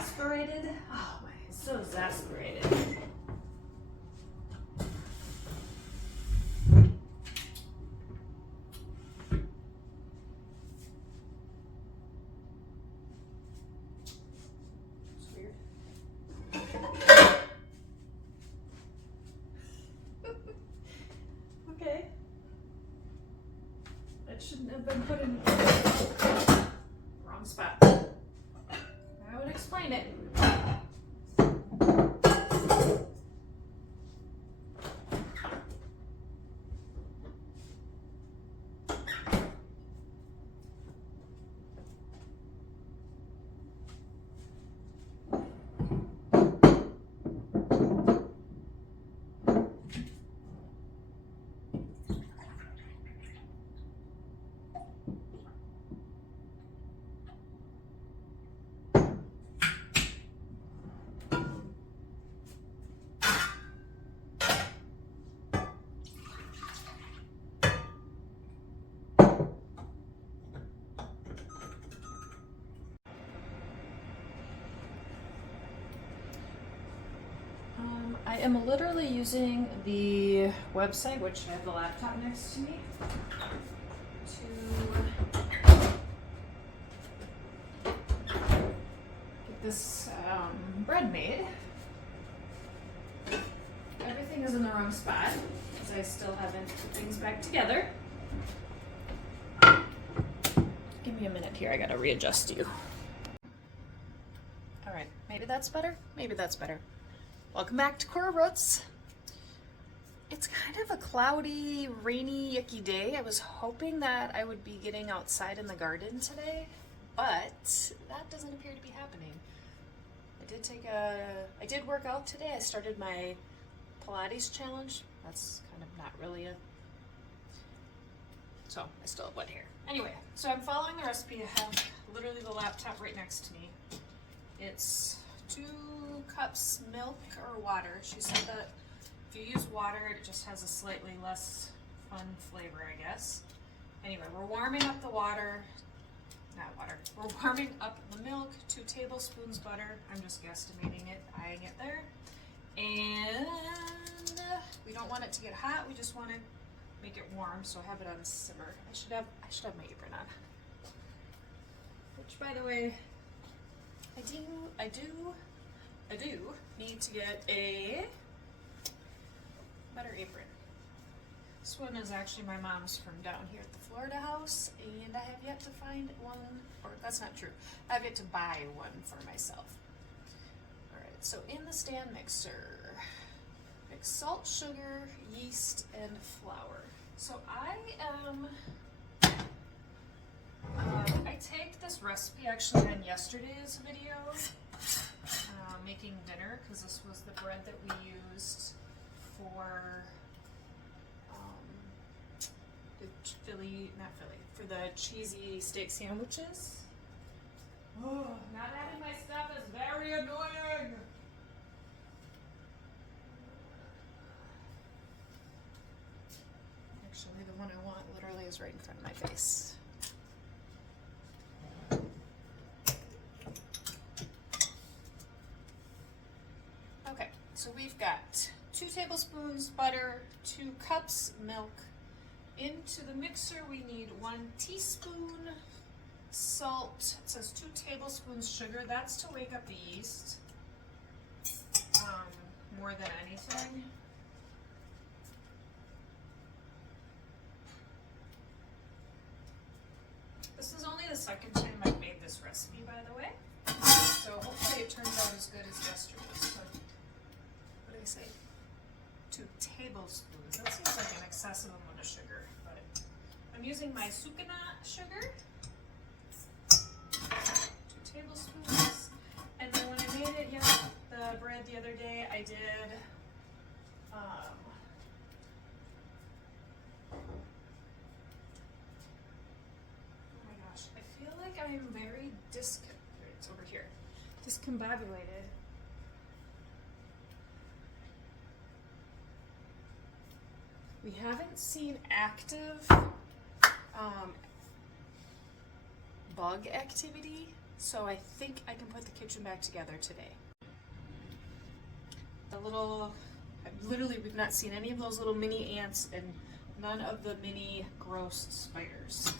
exasperated. Oh my, so exasperated. It's weird. Okay. That shouldn't have been put in wrong spot. I would explain it. I am literally using the website, which I have the laptop next to me, to get this bread made. Everything is in the wrong spot because I still haven't put things back together. Give me a minute here, I gotta readjust you. All right, maybe that's better, maybe that's better. Welcome back to Cora Roots. It's kind of a cloudy, rainy, yucky day. I was hoping that I would be getting outside in the garden today, but that doesn't appear to be happening. I did work out today. I started my Pilates challenge. That's kind of not really so I still have wet hair. Anyway, so I'm following the recipe. I have literally the laptop right next to me. It's 2 cups milk or water. She said that if you use water, it just has a slightly less fun flavor, I guess. Anyway, we're warming up the water. We're warming up the milk, 2 tablespoons butter. I'm just guesstimating it, eyeing it there. And we don't want it to get hot. We just want to make it warm, so I have it on simmer. I should have my apron on. Which, by the way, I do need to get a better apron. This one is actually my mom's from down here at the Florida house, and I have yet to find one, or that's not true. I have yet to buy one for myself. All right, so in the stand mixer, mix salt, sugar, yeast, and flour. So I take this recipe actually on yesterday's video, making dinner, because this was the bread that we used for for the cheesy steak sandwiches. Oh, not having my stuff is very annoying. Actually, the one I want literally is right in front of my face. Okay, so we've got 2 tablespoons butter, 2 cups milk. Into the mixer we need 1 teaspoon salt. It says 2 tablespoons sugar. That's to wake up the yeast more than anything. This is only the second time I've made this recipe, by the way. So hopefully it turns out as good as yesterday's. So, what do I say? 2 tablespoons. That seems like an excessive amount of sugar, but I'm using my Sukana sugar. 2 tablespoons. And then when I made it, the bread the other day, I did oh my gosh, I feel like I am very it's over here, discombobulated. We haven't seen active bug activity So I think I can put the kitchen back together today. We've not seen any of those little mini ants and none of the mini gross spiders.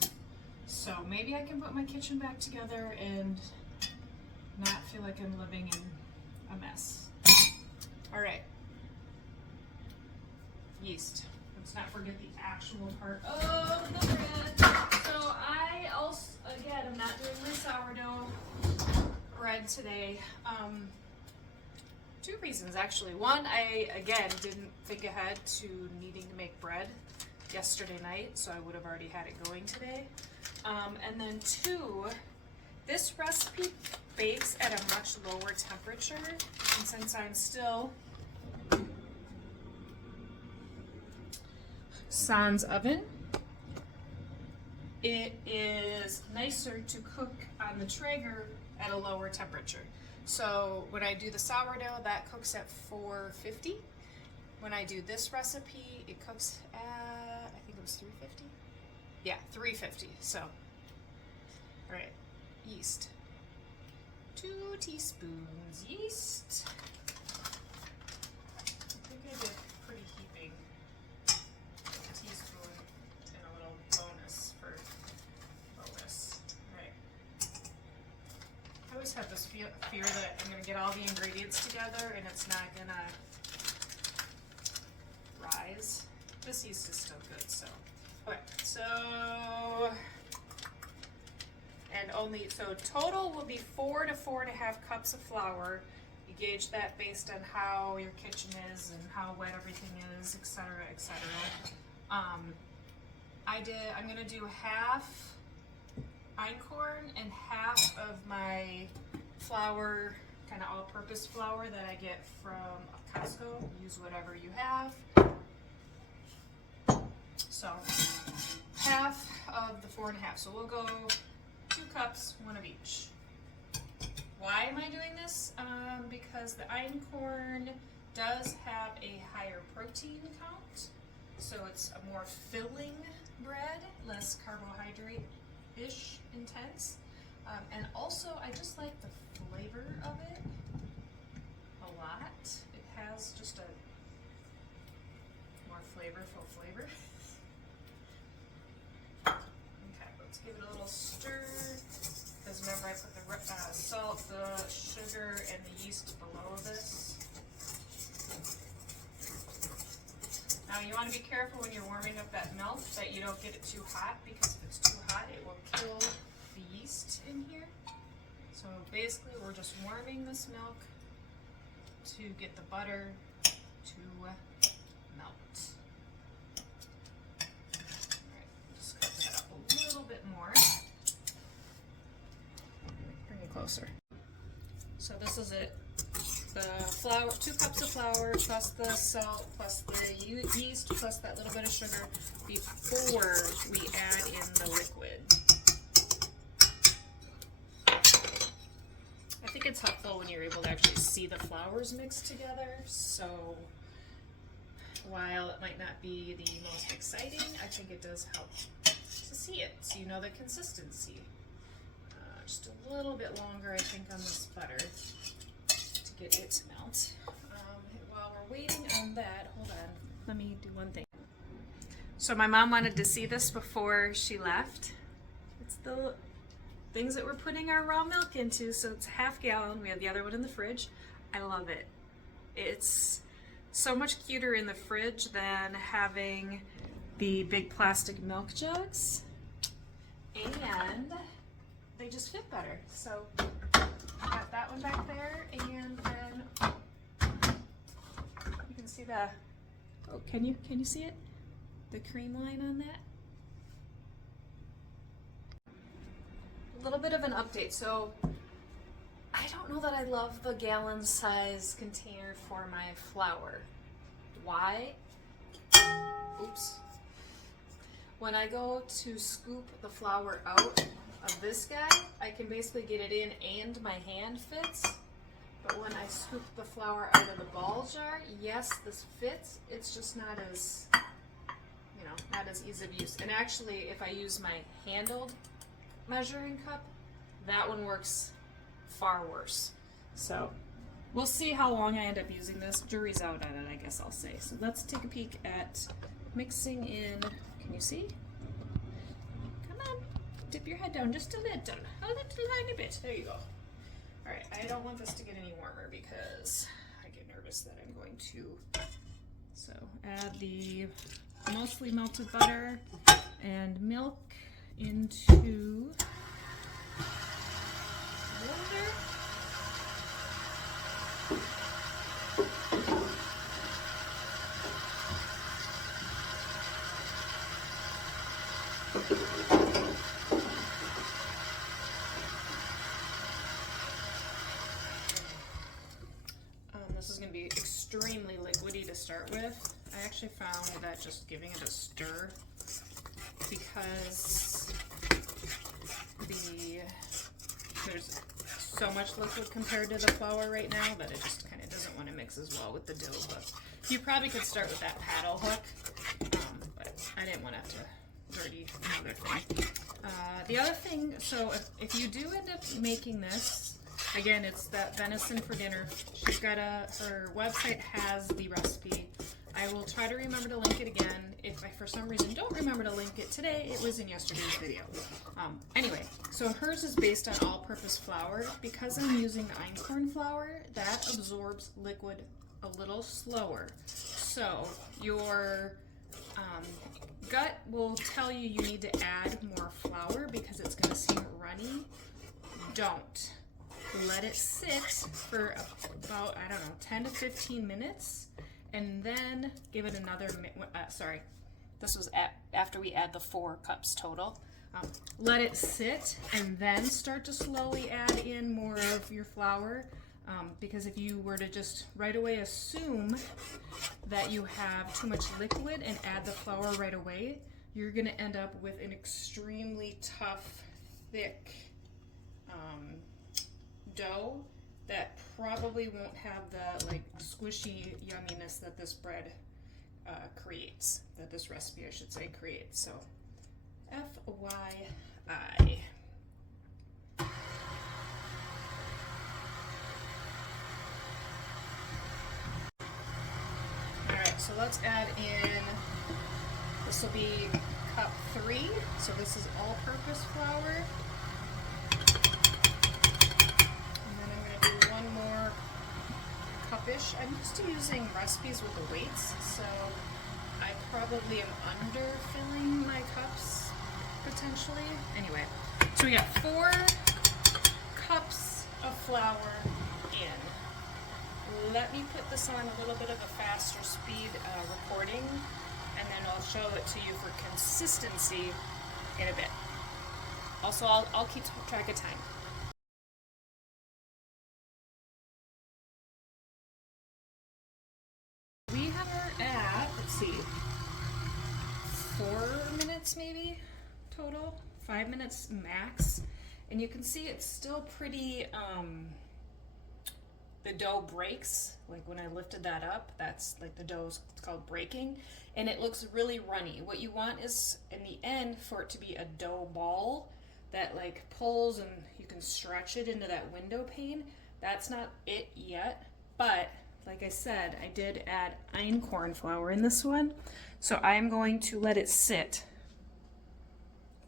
So maybe I can put my kitchen back together and not feel like I'm living in a mess. All right. Yeast. Let's not forget the actual part of the bread. So I also, again, I'm not doing my sourdough bread today. Two reasons actually. One, I again didn't think ahead to needing to make bread yesterday night, so I would have already had it going today. And then two, this recipe bakes at a much lower temperature, and since I'm still sans oven, it is nicer to cook on the Traeger at a lower temperature. So when I do the sourdough, that cooks at 450. When I do this recipe, it cooks at, I think it was 350? Yeah, 350. So, all right, yeast. 2 teaspoons yeast. I think I did pretty heaping. A teaspoon and a little bonus for bonus. All right. I always have this fear that I'm gonna get all the ingredients together and it's not gonna rise. This yeast is still good, so. Okay, so, so total will be 4 to 4.5 cups of flour. You gauge that based on how your kitchen is and how wet everything is, etc., etc. I'm gonna do half einkorn and half of my flour, kind of all-purpose flour that I get from Costco. Use whatever you have. So half of the 4.5. So we'll go 2 cups, 1 of each. Why am I doing this? Because the einkorn does have a higher protein count, so it's a more filling bread, less carbohydrate-ish intense. And also, I just like the flavor of it a lot. It has just a more flavorful flavor. Okay, let's give it a little stir. Because remember, I put the salt, the sugar, and the yeast below this. Now you want to be careful when you're warming up that milk that you don't get it too hot, because if it's too hot, it will kill the yeast in here. So basically, we're just warming this milk to get the butter to melt. Alright, just cut that up a little bit more. Bring it closer. So this is it. The flour, 2 cups of flour, plus the salt, plus the yeast, plus that little bit of sugar before we add in the liquid. I think it's helpful when you're able to actually see the flours mixed together. So while it might not be the most exciting, I think it does help to see it, so you know the consistency. Just a little bit longer, I think, on this butter to get it to melt. While we're waiting on that, hold on, let me do one thing. So my mom wanted to see this before she left. It's the things that we're putting our raw milk into. So it's a 1/2 gallon. We have the other one in the fridge. I love it. It's so much cuter in the fridge than having the big plastic milk jugs. And they just fit better. So I got that one back there, and then you can see the, oh, can you see it? The cream line on that. A little bit of an update. So I don't know that I love the gallon size container for my flour. Why? Oops. When I go to scoop the flour out of this guy, I can basically get it in and my hand fits. But when I scoop the flour out of the ball jar, yes, this fits. It's just not as, not as easy of use. And actually, if I use my handled measuring cup, That one works far worse. So we'll see how long I end up using this. Jury's out on it, I guess I'll say. So let's take a peek at mixing in. Can you see? Come on, dip your head down just a little tiny bit. There you go. All right, I don't want this to get any warmer because I get nervous that I'm going to. So add the mostly melted butter and milk into blender. This is going to be extremely liquidy to start with. I actually found that just giving it a stir, because there's so much liquid compared to the flour right now that it just kind of doesn't want to mix as well with the dough. But you probably could start with that paddle hook, but I didn't want to have to dirty another thing. The other thing, so if you do end up making this, again, it's that venison for dinner. She's got her website has the recipe. I will try to remember to link it again. If I, for some reason, don't remember to link it today, it was in yesterday's video. Anyway, so hers is based on all-purpose flour. Because I'm using einkorn flour, that absorbs liquid a little slower. So your gut will tell you need to add more flour because it's going to seem runny. Don't. Let it sit for about, I don't know, 10 to 15 minutes, and then give it another, sorry, this was after we add the 4 cups total. Let it sit and then start to slowly add in more of your flour, because if you were to just right away assume that you have too much liquid and add the flour right away, you're going to end up with an extremely tough, thick dough that probably won't have the like squishy yumminess that this bread creates, that this recipe I should say creates. So FYI. Alright, so let's add in, this will be cup 3, so this is all-purpose flour. Cupish. I'm used to using recipes with the weights, so I probably am underfilling my cups potentially. Anyway, so we got 4 cups of flour in. Let me put this on a little bit of a faster speed recording, and then I'll show it to you for consistency in a bit. Also, I'll keep track of time. Let's see, 4 minutes maybe total, 5 minutes max, and you can see it's still pretty, the dough breaks, like when I lifted that up, that's like the dough's called breaking, and it looks really runny. What you want is in the end for it to be a dough ball that like pulls and you can stretch it into that window pane. That's not it yet, but like I said, I did add einkorn flour in this one, so I'm going to let it sit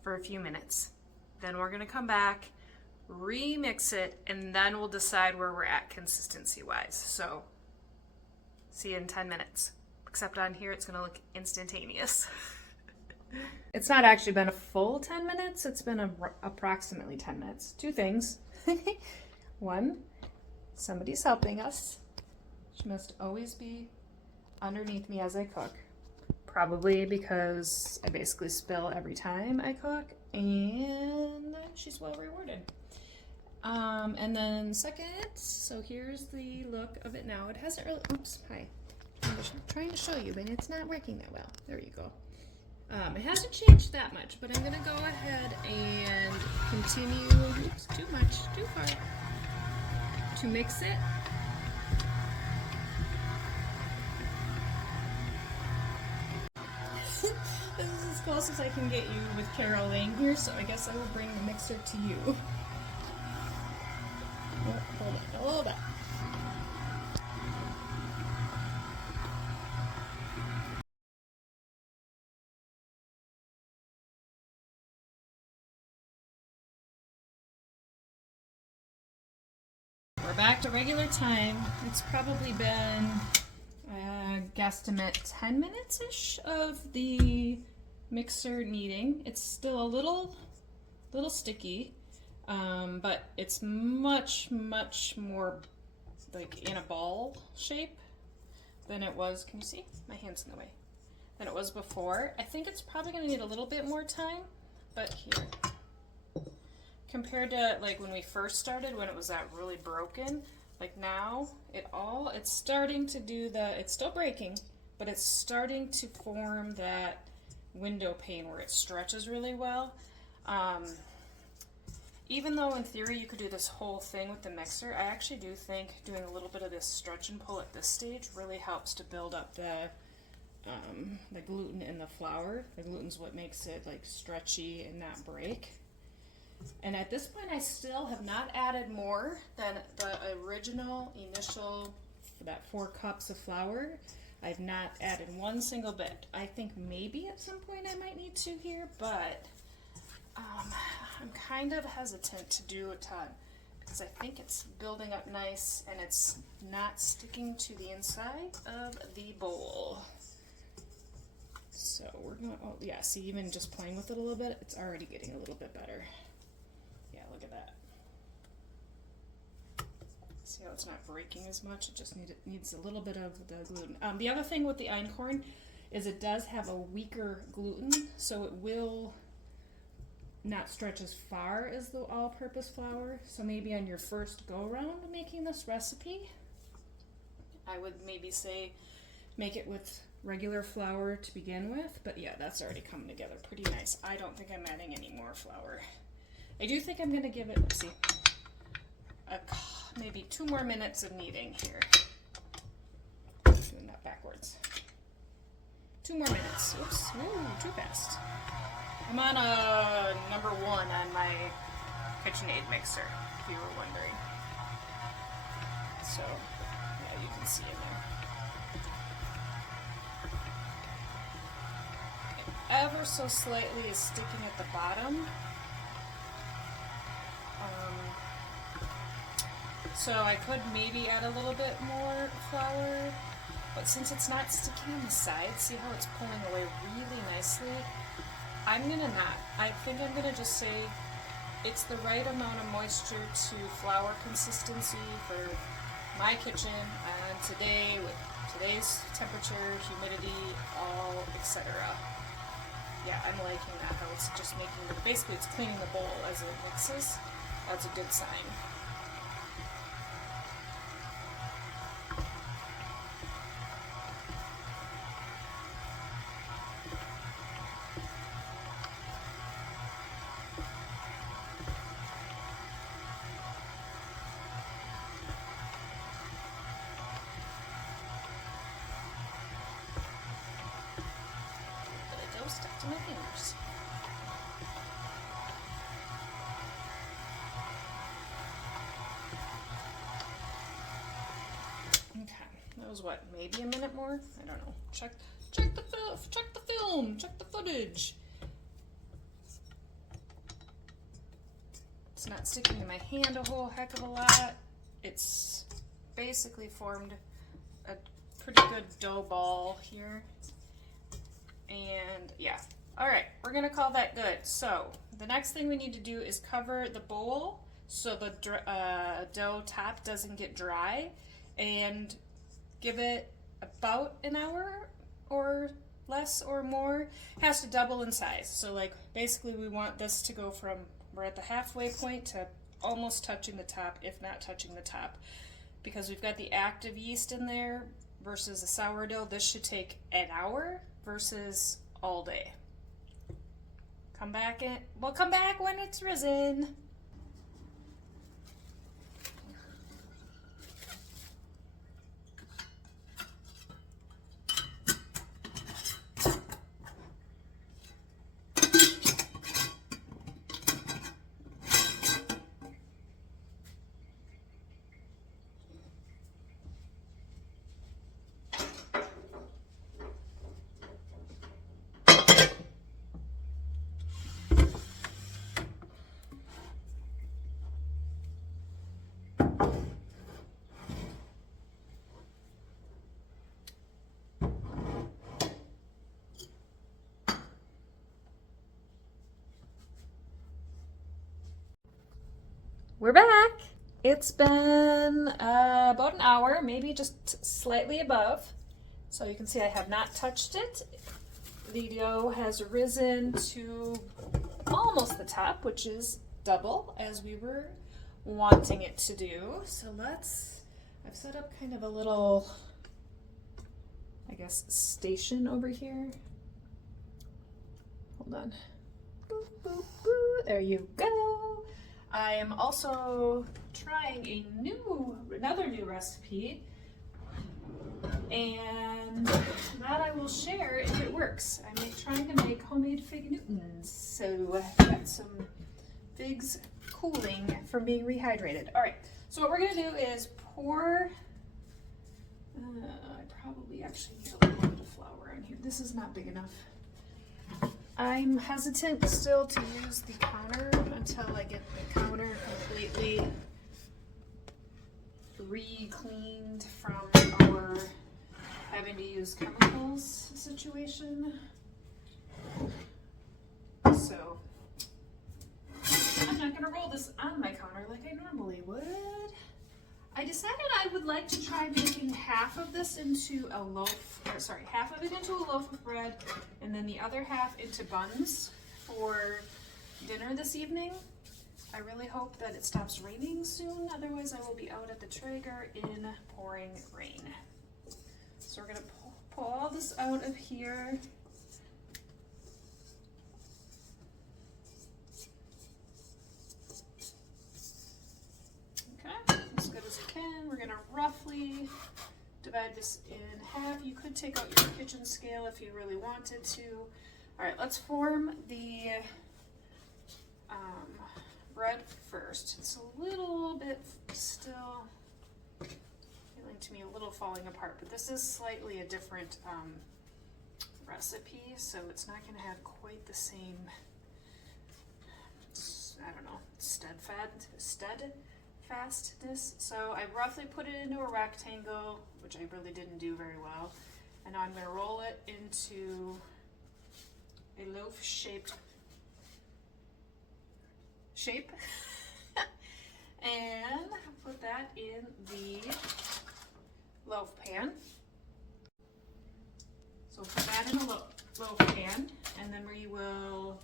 for a few minutes. Then we're going to come back, remix it, and then we'll decide where we're at consistency-wise. So, see you in 10 minutes. Except on here, it's going to look instantaneous. It's not actually been a full 10 minutes, it's been approximately 10 minutes. 2 things. 1, somebody's helping us. She must always be underneath me as I cook. Probably because I basically spill every time I cook, and she's well rewarded. And then second, so here's the look of it now. It hasn't really, oops, hi. I'm trying to show you, but it's not working that well. There you go. It hasn't changed that much, but I'm gonna go ahead and continue, oops, too much, too far, to mix it. This is as close as I can get you with caroling here, so I guess I will bring the mixer to you. A little bit. We're back to regular time. It's probably been, guesstimate 10 minutes-ish of the mixer kneading. It's still a little sticky, but it's much more like in a ball shape than it was. Can you see? My hand's in the way. Than it was before. I think it's probably going to need a little bit more time, but here. Compared to like when we first started, when it was that really broken, like now it's starting to do it's still breaking, but it's starting to form that window pane where it stretches really well. Even though in theory you could do this whole thing with the mixer, I actually do think doing a little bit of this stretch and pull at this stage really helps to build up the gluten in the flour. The gluten's what makes it like stretchy and not break. And at this point I still have not added more than the original initial, that 4 cups of flour. I've not added one single bit. I think maybe at some point I might need to here, but I'm kind of hesitant to do a ton because I think it's building up nice and it's not sticking to the inside of the bowl. So we're gonna, oh yeah, see, even just playing with it a little bit, it's already getting a little bit better. Yeah, look at that. See how it's not breaking as much? It just needs a little bit of the gluten. The other thing with the einkorn is it does have a weaker gluten, so it will not stretch as far as the all-purpose flour. So maybe on your first go-round making this recipe, I would maybe say make it with regular flour to begin with. But yeah, that's already coming together pretty nice. I don't think I'm adding any more flour. I do think I'm going to give it, let's see, maybe 2 more minutes of kneading here. Doing that backwards. 2 more minutes. Oops, ooh, too fast. I'm on number 1 on my KitchenAid mixer, if you were wondering. So, yeah, you can see in there. It ever so slightly is sticking at the bottom. So I could maybe add a little bit more flour, but since it's not sticking on the sides, see how it's pulling away really nicely? I'm gonna not. I think I'm gonna just say it's the right amount of moisture to flour consistency for my kitchen and today with today's temperature, humidity, all etc. Yeah, I'm liking that, how it's just making basically it's cleaning the bowl as it mixes. That's a good sign. Stuck to my fingers. Okay, that was what, maybe a minute more? I don't know. Check the film, check the footage. It's not sticking to my hand a whole heck of a lot. It's basically formed a pretty good dough ball here. And yeah, all right, we're gonna call that good. So the next thing we need to do is cover the bowl so the dough top doesn't get dry, and give it about an hour or less or more. It has to double in size. So like basically we want this to go from, we're at the halfway point to almost touching the top, if not touching the top. Because we've got the active yeast in there versus the sourdough, this should take an hour versus all day. We'll come back when it's risen. We're back. It's been about an hour, maybe just slightly above. So you can see I have not touched it. The dough has risen to almost the top, which is double as we were wanting it to do. So I've set up kind of a little, I guess, station over here. Hold on. Boop, boop, boop. There you go. I am also trying another new recipe, and that I will share if it works. I'm trying to make homemade fig Newtons, so I've got some figs cooling from being rehydrated. All right, so what we're gonna do is pour, I probably actually need a little bit of flour in here. This is not big enough. I'm hesitant still to use the counter until I get the counter completely re-cleaned from our having to use chemicals situation. So I'm not gonna roll this on my counter like I normally would. I decided I would like to try making half of this into a loaf, or sorry, half of it into a loaf of bread, and then the other half into buns for dinner this evening. I really hope that it stops raining soon, otherwise I will be out at the Traeger in pouring rain. So we're gonna pull all this out of here. Okay, as good as we can. We're gonna roughly divide this in half. You could take out your kitchen scale if you really wanted to. All right, let's form the bread first. It's a little bit still feeling to me a little falling apart, but this is slightly a different recipe, so it's not going to have quite the same, I don't know, steadfastness. So I roughly put it into a rectangle, which I really didn't do very well, and now I'm going to roll it into a loaf-shaped shape and put that in the loaf pan. So put that in a loaf pan, and then we will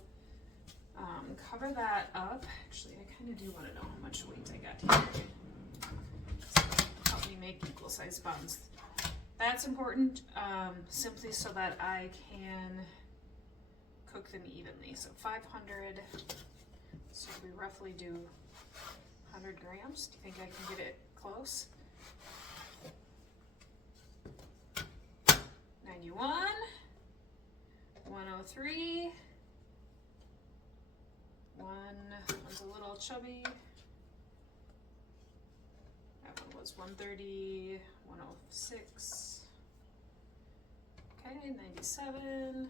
cover that up. Actually, I kind of do want to know how much weight I got here. So help me make equal size buns. That's important, simply so that I can cook them evenly. So 500. So we roughly do 100 grams. Do you think I can get it close? 91, 103, one's a little chubby. That one was 130, 106. Okay, 97.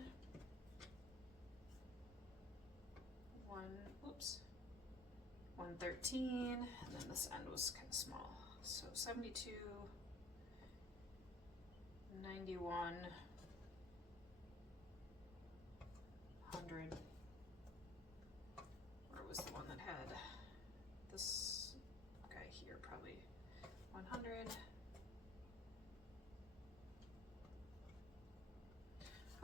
113, and then this end was kind of small. So 72, 91, 100. Where was the one that had this guy here? Probably 100.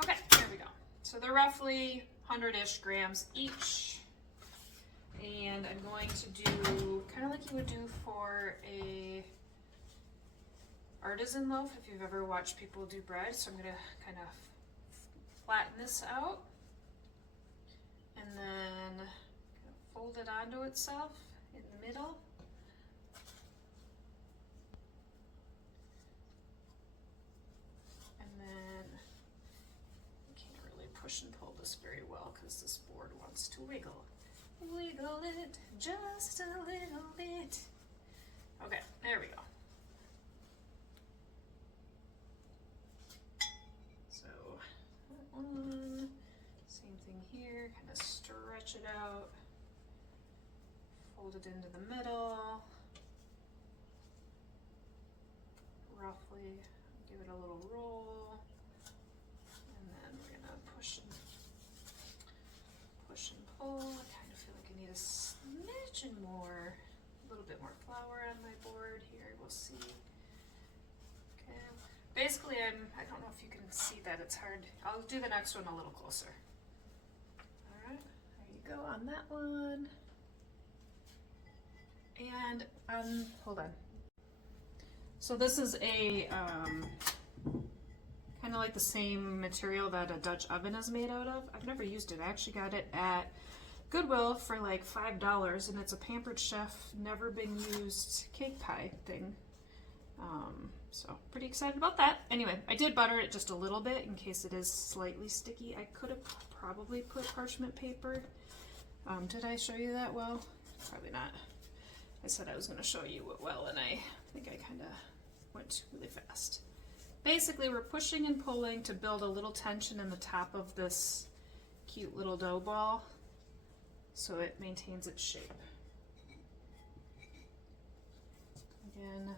Okay, there we go. So they're roughly 100-ish grams each. And I'm going to do kind of like you would do for a artisan loaf if you've ever watched people do bread. So I'm going to kind of flatten this out and then kind of fold it onto itself in the middle. And then I can't really push and pull this very well because this board wants to wiggle. Wiggle it just a little bit. Okay, there we go. So that one, same thing here, kind of stretch it out, fold it into the middle, roughly give it a little roll, and then we're gonna push and pull. I kind of feel like I need a smidgen more A little bit more flour on my board here, we'll see. Okay. Basically, I don't know if you can see that, it's hard. I'll do the next one a little closer. Alright, there you go on that one. And hold on. So this is a kind of like the same material that a Dutch oven is made out of. I've never used it. I actually got it at Goodwill for like $5, and it's a Pampered Chef, never been used cake pie thing. So pretty excited about that. Anyway, I did butter it just a little bit in case it is slightly sticky. I could have probably put parchment paper. Did I show you that well? Probably not. I said I was going to show you it well, and I think I kind of went really fast. Basically, we're pushing and pulling to build a little tension in the top of this cute little dough ball so it maintains its shape. Again,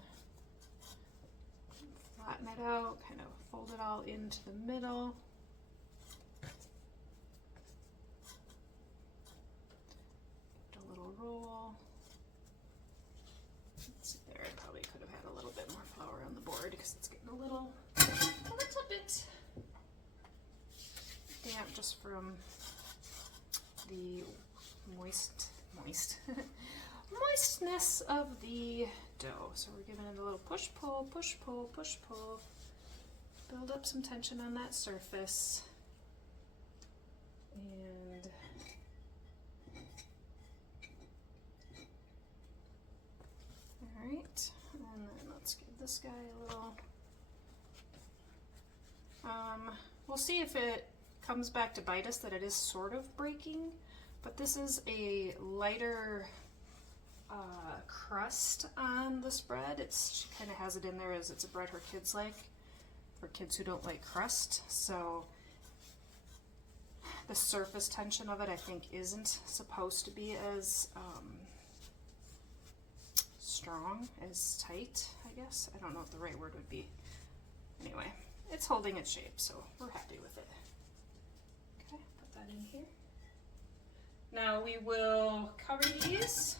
flatten it out, kind of fold it all into the middle. Put a little roll. Let's see there, I probably could have had a little bit more flour on the board because it's getting a little bit damp just from the moistness of the dough. So we're giving it a little push pull, push pull, push pull. Build up some tension on that surface. And alright, and then let's give this guy a little we'll see if it comes back to bite us that it is sort of breaking, but this is a lighter crust on this bread. She kind of has it in there as it's a bread her kids like, for kids who don't like crust. So the surface tension of it, I think, isn't supposed to be as strong, as tight, I guess. I don't know what the right word would be. Anyway, it's holding its shape, so we're happy with it. Okay, put that in here. Now we will cover these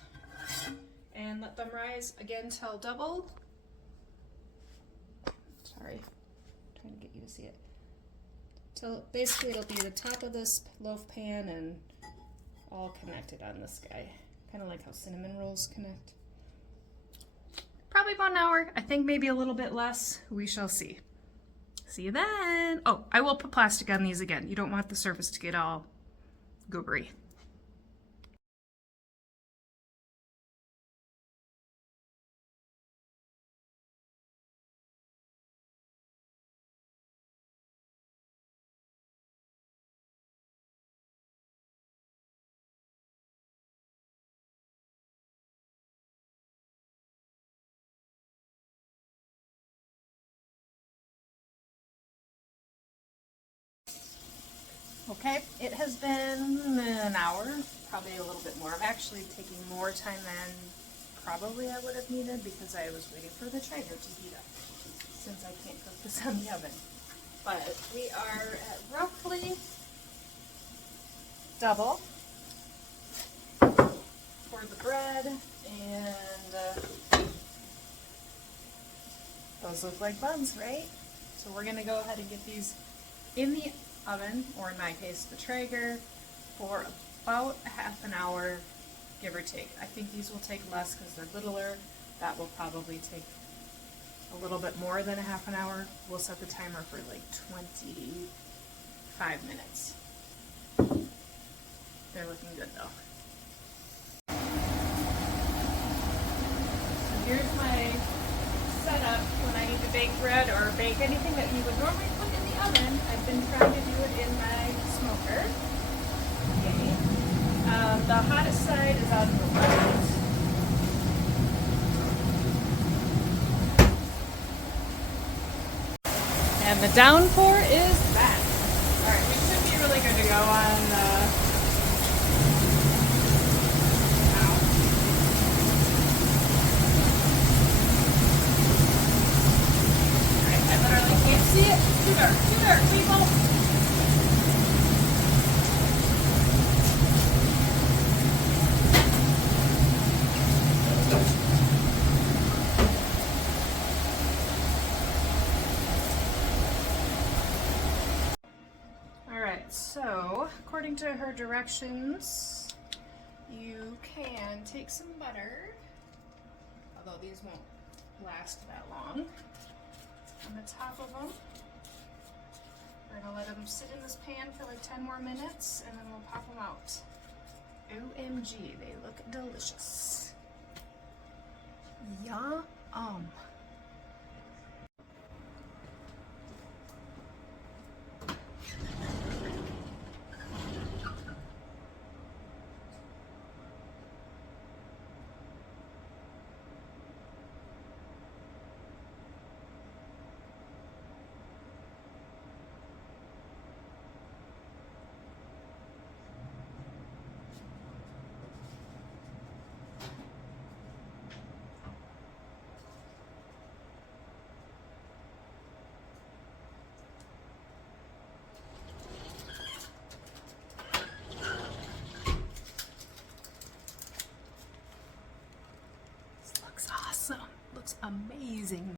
and let them rise again till double. Sorry, trying to get you to see it. Till basically it'll be the top of this loaf pan and all connected on this guy. Kind of like how cinnamon rolls connect. Probably about an hour. I think maybe a little bit less. We shall see. See you then. Oh, I will put plastic on these again. You don't want the surface to get all goobery. Okay, it has been an hour, probably a little bit more. I'm actually taking more time than probably I would have needed because I was waiting for the Traeger to heat up, since I can't cook this in the oven. But we are at roughly double for the bread, and those look like buns, right? So we're gonna go ahead and get these in the oven, or in my case the Traeger, for about a half an hour, give or take. I think these will take less because they're littler. That will probably take a little bit more than a half an hour. We'll set the timer for like 25 minutes. They're looking good though. So here's my setup when I need to bake bread or bake anything that you would normally put in the oven. I've been trying to do it in my smoker. Yay. The hottest side is on the left. And the downpour is back. Alright, we should be really good to go on Alright, I literally can't see it. Too dark, people. Alright, so according to her directions, you can take some butter, although these won't last that long, on the top of them. We're going to let them sit in this pan for like 10 more minutes, and then we'll pop them out. OMG, they look delicious. Yum. Looks awesome. Looks amazing.